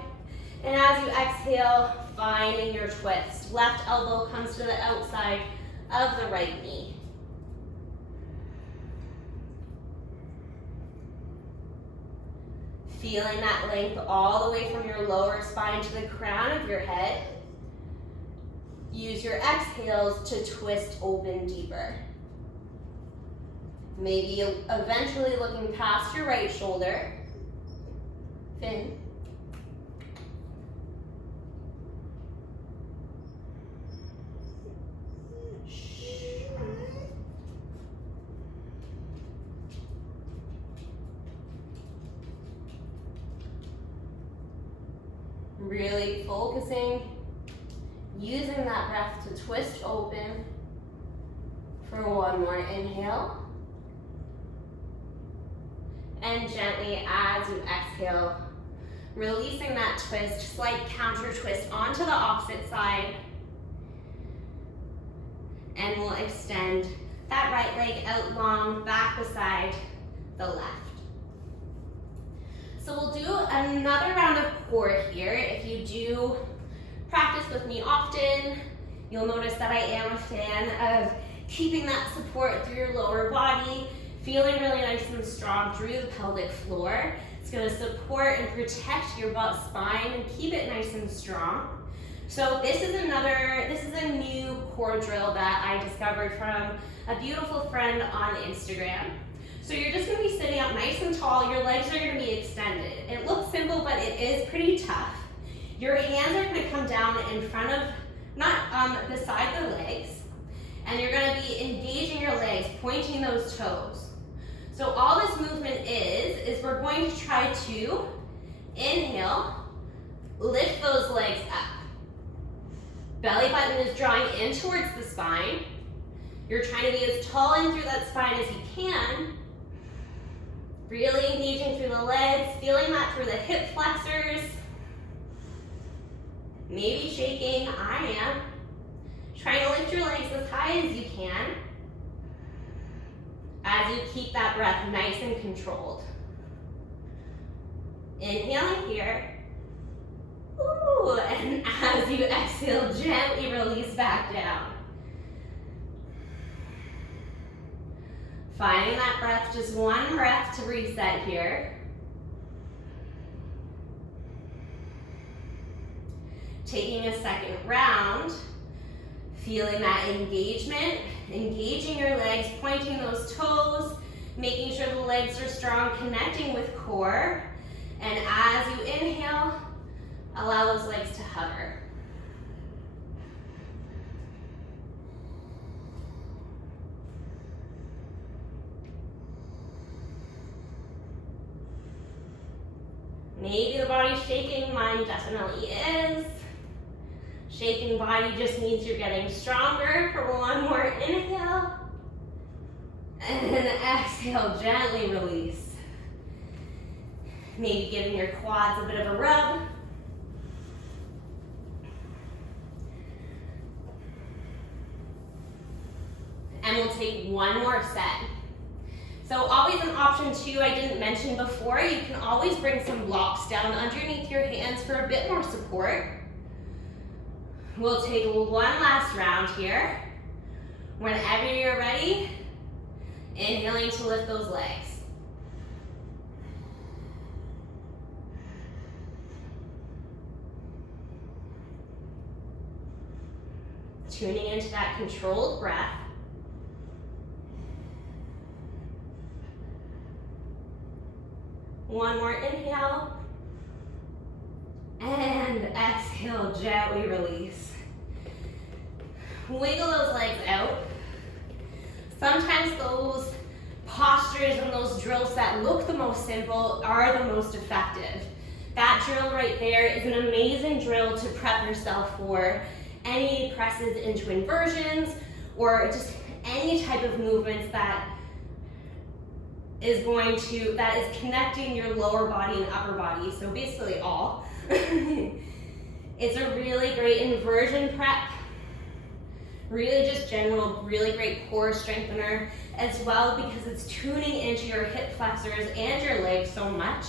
And as you exhale, finding your twist. Left elbow comes to the outside of the right knee. Feeling that length all the way from your lower spine to the crown of your head. Use your exhales to twist open deeper. Maybe eventually looking past your right shoulder. Finn. Really focusing, using that breath to twist open for one more inhale. And gently, as you exhale, releasing that twist, slight counter twist onto the opposite side. And we'll extend that right leg out long, back beside the left. So we'll do another round of core here. If you do practice with me often, you'll notice that I am a fan of keeping that support through your lower body, feeling really nice and strong through the pelvic floor. It's going to support and protect your butt spine and keep it nice and strong. So this is a new core drill that I discovered from a beautiful friend on Instagram. So you're just going to be sitting up nice and tall. Your legs are going to be extended. It looks simple, but it is pretty tough. Your hands are going to come down in front of, not beside the legs. And you're going to be engaging your legs, pointing those toes. So all this movement is we're going to try to inhale, lift those legs up. Belly button is drawing in towards the spine. You're trying to be as tall in through that spine as you can. Really engaging through the legs, feeling that through the hip flexors. Maybe shaking, I am. Trying to lift your legs as high as you can. As you keep that breath nice and controlled. Inhaling here. Ooh, and as you exhale, gently release back down. Finding that breath, just one breath to reset here. Taking a second round, feeling that engagement, engaging your legs, pointing those toes, making sure the legs are strong, connecting with core. And as you inhale, allow those legs to hover. Maybe the body's shaking, mine definitely is. Shaking body just means you're getting stronger. For one more inhale. And then exhale, gently release. Maybe giving your quads a bit of a rub. And we'll take one more set. So always an option too, I didn't mention before, you can always bring some blocks down underneath your hands for a bit more support. We'll take one last round here. Whenever you're ready, inhaling to lift those legs. Tuning into that controlled breath. One more inhale. And exhale, gently release. Wiggle those legs out. Sometimes those postures and those drills that look the most simple are the most effective. That drill right there is an amazing drill to prep yourself for any presses into inversions or just any type of movements that is connecting your lower body and upper body, so basically all. It's a really great inversion prep, really just general, really great core strengthener as well, because it's tuning into your hip flexors and your legs so much.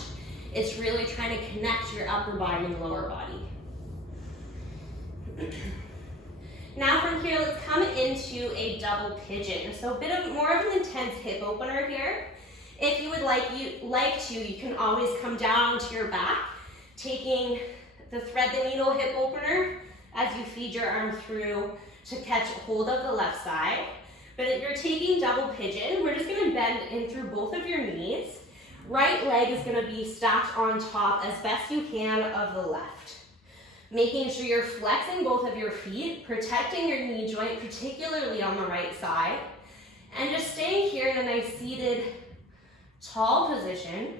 It's really trying to connect your upper body and lower body. Now from here, let's come into a double pigeon. So a bit of more of an intense hip opener here. If you would like to, you can always come down to your back, taking the thread the needle hip opener as you feed your arm through to catch hold of the left side. But if you're taking double pigeon, we're just gonna bend in through both of your knees. Right leg is gonna be stacked on top as best you can of the left. Making sure you're flexing both of your feet, protecting your knee joint, particularly on the right side. And just staying here in a nice seated, tall position.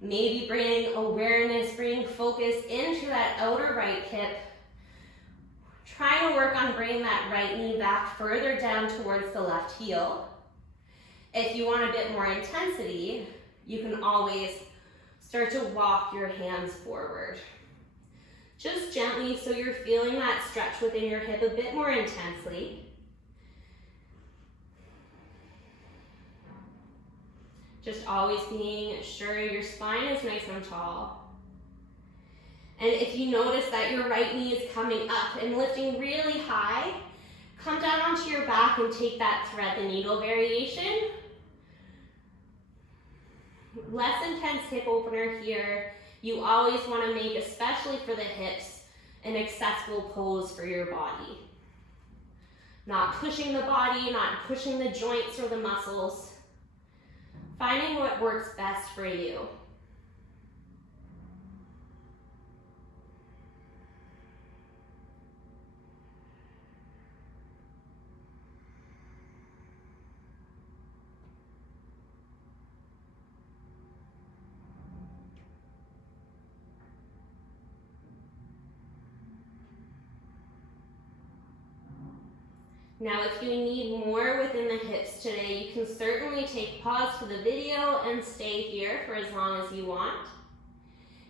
Maybe bringing awareness, bringing focus into that outer right hip. Trying to work on bringing that right knee back further down towards the left heel. If you want a bit more intensity, you can always start to walk your hands forward. Just gently, so you're feeling that stretch within your hip a bit more intensely. Just always being sure your spine is nice and tall. And if you notice that your right knee is coming up and lifting really high, come down onto your back and take that thread the needle variation. Less intense hip opener here. You always want to make, especially for the hips, an accessible pose for your body. Not pushing the body, not pushing the joints or the muscles. Finding what works best for you. Now, if you need more within the hips today, you can certainly take pause to the video and stay here for as long as you want.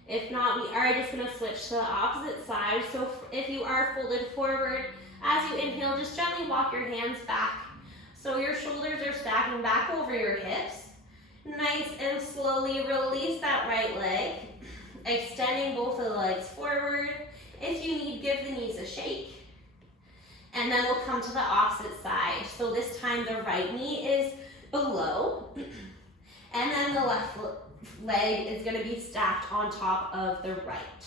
If not, we are just gonna switch to the opposite side. So if you are folded forward, as you inhale, just gently walk your hands back. So your shoulders are stacking back over your hips. Nice and slowly release that right leg, extending both of the legs forward. If you need, give the knees a shake. And then we'll come to the opposite side. So this time the right knee is below, and then the left leg is gonna be stacked on top of the right.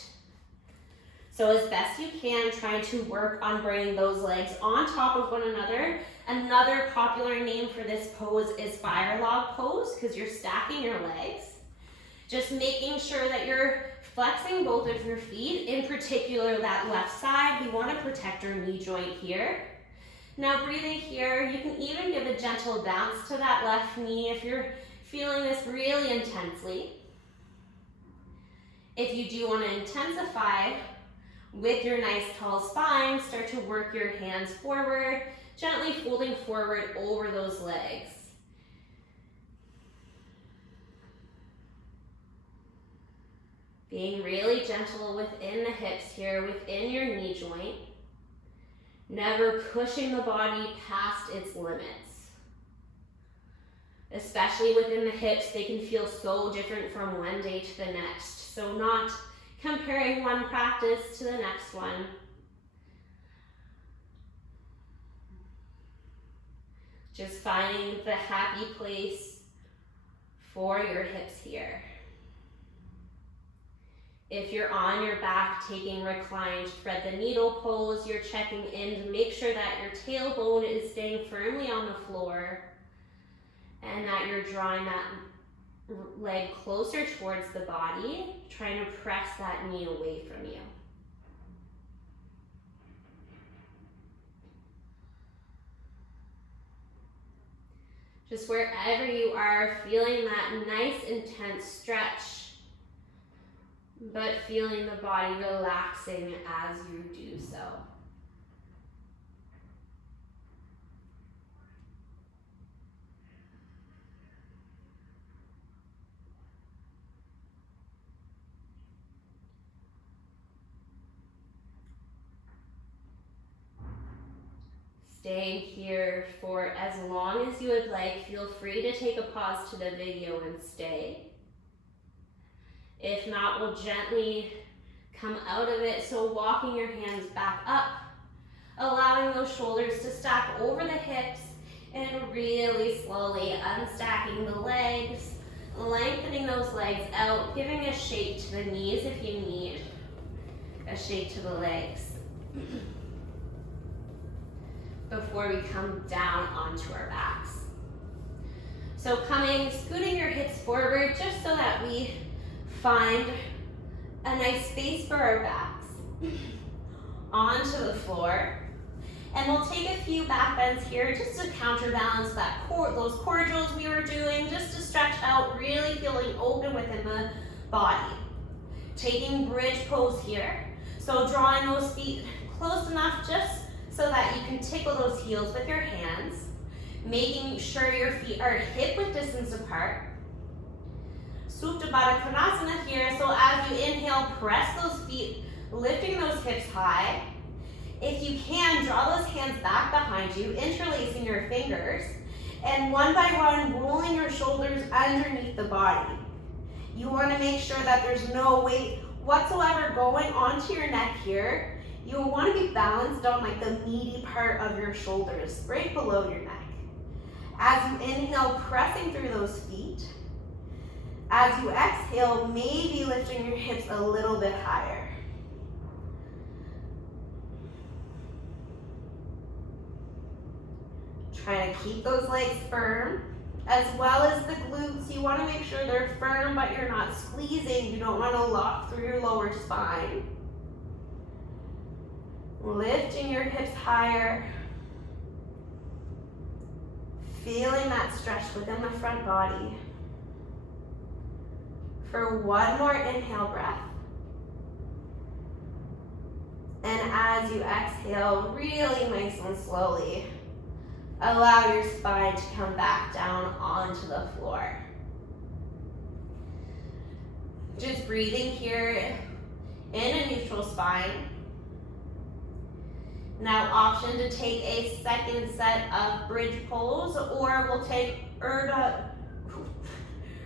So as best you can, trying to work on bringing those legs on top of one another. Another popular name for this pose is fire log pose, because you're stacking your legs. Just making sure that you're flexing both of your feet, in particular that left side. We want to protect your knee joint here. Now breathing here, you can even give a gentle bounce to that left knee if you're feeling this really intensely. If you do want to intensify with your nice tall spine, start to work your hands forward, gently folding forward over those legs. Being really gentle within the hips here, within your knee joint. Never pushing the body past its limits. Especially within the hips, they can feel so different from one day to the next. So not comparing one practice to the next one. Just finding the happy place for your hips here. If you're on your back, taking reclined thread the needle pose, you're checking in to make sure that your tailbone is staying firmly on the floor and that you're drawing that leg closer towards the body, trying to press that knee away from you. Just wherever you are, feeling that nice intense stretch, but feeling the body relaxing as you do so. Staying here for as long as you would like. Feel free to take a pause to the video and stay. If not, we'll gently come out of it. So walking your hands back up, allowing those shoulders to stack over the hips, and really slowly unstacking the legs, lengthening those legs out, giving a shake to the knees if you need a shake to the legs. Before we come down onto our backs. So scooting your hips forward just so that we find a nice space for our backs onto the floor. And we'll take a few back bends here just to counterbalance those core drills we were doing, just to stretch out, really feeling open within the body. Taking bridge pose here. So drawing those feet close enough just so that you can tickle those heels with your hands, making sure your feet are hip-width distance apart. Supta Baddha Konasana here, so as you inhale, press those feet, lifting those hips high. If you can, draw those hands back behind you, interlacing your fingers, and one by one, rolling your shoulders underneath the body. You want to make sure that there's no weight whatsoever going onto your neck here. You will want to be balanced on like the meaty part of your shoulders, right below your neck. As you inhale, pressing through those feet. As you exhale, maybe lifting your hips a little bit higher. Trying to keep those legs firm, as well as the glutes. You want to make sure they're firm, but you're not squeezing. You don't want to lock through your lower spine. Lifting your hips higher. Feeling that stretch within the front body. For one more inhale breath. And as you exhale, really nice and slowly, allow your spine to come back down onto the floor. Just breathing here in a neutral spine. Now, option to take a second set of bridge pose, or we'll take Urdhva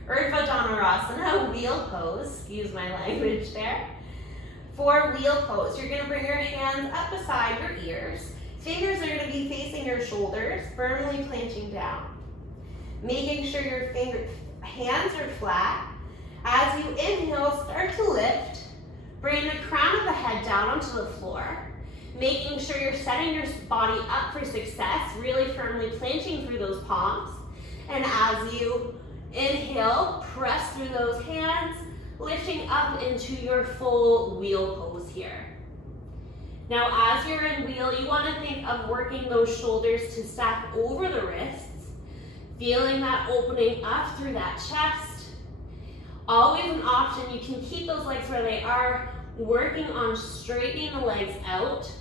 Dhanurasana, wheel pose. Excuse my language there. For wheel pose, you're going to bring your hands up beside your ears. Fingers are going to be facing your shoulders, firmly planting down. Making sure your hands are flat. As you inhale, start to lift. Bring the crown of the head down onto the floor. Making sure you're setting your body up for success, really firmly planting through those palms. And as you inhale, press through those hands, lifting up into your full wheel pose here. Now, as you're in wheel, you want to think of working those shoulders to stack over the wrists, feeling that opening up through that chest, Always an option, you can keep those legs where they are, working on straightening the legs out,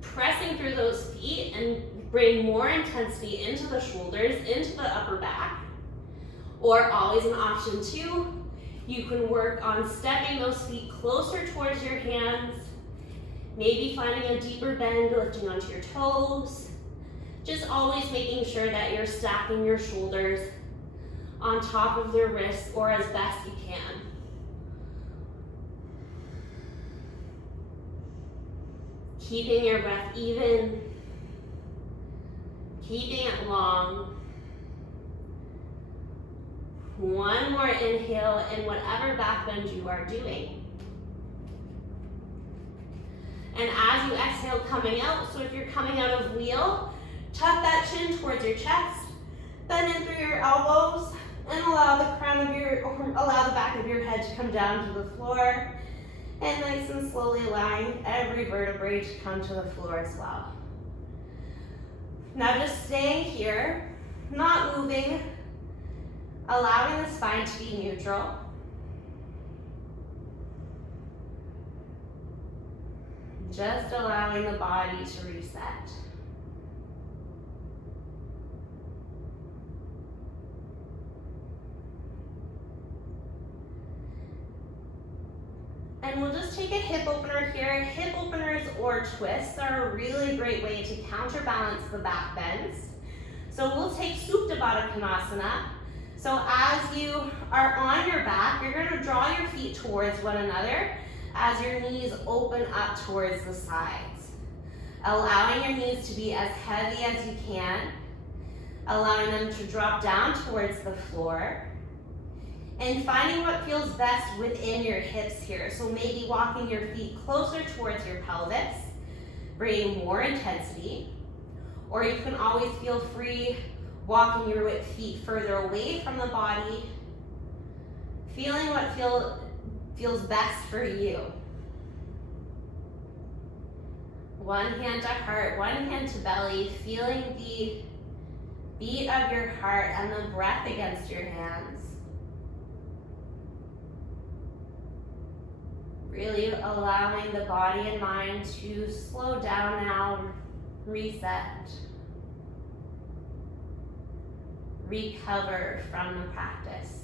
pressing through those feet and bring more intensity into the shoulders, into the upper back. Or always an option too, you can work on stepping those feet closer towards your hands, maybe finding a deeper bend, lifting onto your toes. Just always making sure that you're stacking your shoulders on top of their wrists or as best you can. Keeping your breath even, keeping it long. One more inhale in whatever back bend you are doing. And as you exhale, coming out, so if you're coming out of wheel, tuck that chin towards your chest, bend in through your elbows, and allow the back of your head to come down to the floor. And nice and slowly allowing every vertebrae to come to the floor as well. Now just staying here, not moving, allowing the spine to be neutral. Just allowing the body to reset. And we'll just take a hip opener here. Hip openers or twists are a really great way to counterbalance the back bends. So we'll take Supta Baddha Konasana. So as you are on your back, you're going to draw your feet towards one another as your knees open up towards the sides. Allowing your knees to be as heavy as you can. Allowing them to drop down towards the floor. And finding what feels best within your hips here. So maybe walking your feet closer towards your pelvis, bringing more intensity. Or you can always feel free walking your feet further away from the body, feeling what feels best for you. One hand to heart, one hand to belly, feeling the beat of your heart and the breath against your hands. Really allowing the body and mind to slow down now, reset, recover from the practice.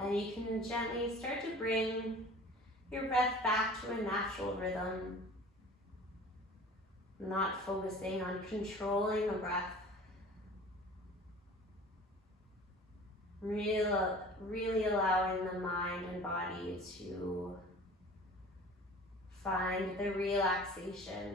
And you can gently start to bring your breath back to a natural rhythm, not focusing on controlling the breath. Really allowing the mind and body to find the relaxation.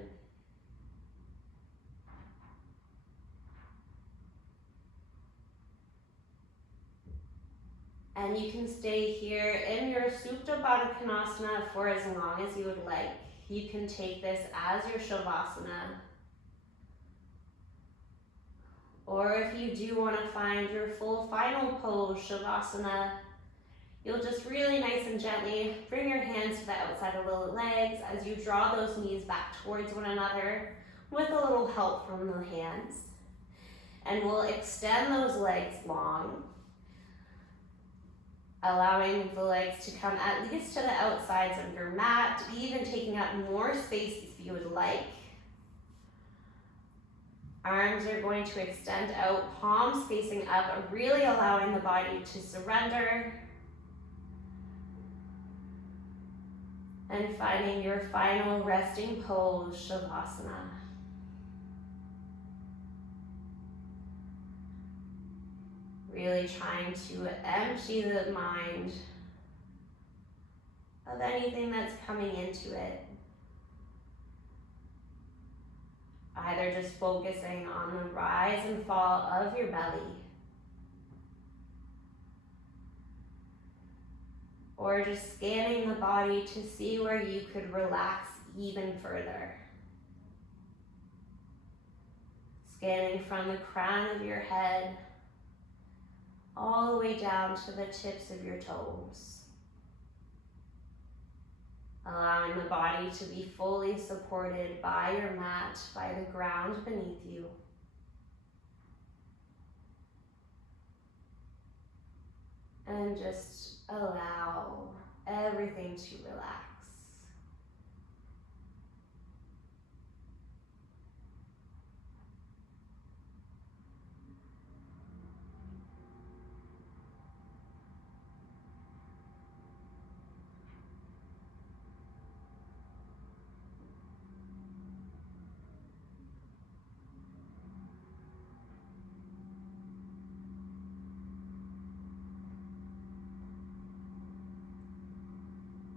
And you can stay here in your Supta Baddha Konasana for as long as you would like. You can take this as your Shavasana. Or if you do want to find your full final pose, Shavasana, you'll just really nice and gently bring your hands to the outside of the legs as you draw those knees back towards one another with a little help from the hands. And we'll extend those legs long, allowing the legs to come at least to the outsides of your mat, even taking up more space if you would like. Arms are going to extend out, palms facing up, really allowing the body to surrender. And finding your final resting pose, Shavasana. Really trying to empty the mind of anything that's coming into it. Either just focusing on the rise and fall of your belly, or just scanning the body to see where you could relax even further. Scanning from the crown of your head all the way down to the tips of your toes. Allowing the body to be fully supported by your mat, by the ground beneath you. And just allow everything to relax.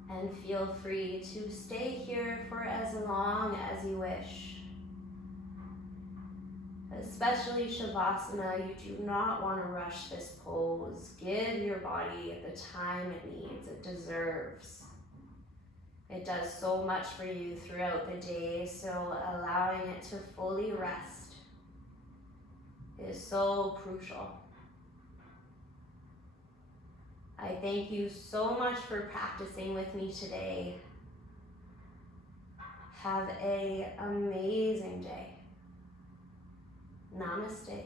And feel free to stay here for as long as you wish. Especially Shavasana, you do not want to rush this pose. Give your body the time it needs, it deserves. It does so much for you throughout the day, so allowing it to fully rest is so crucial. I thank you so much for practicing with me today. Have an amazing day. Namaste.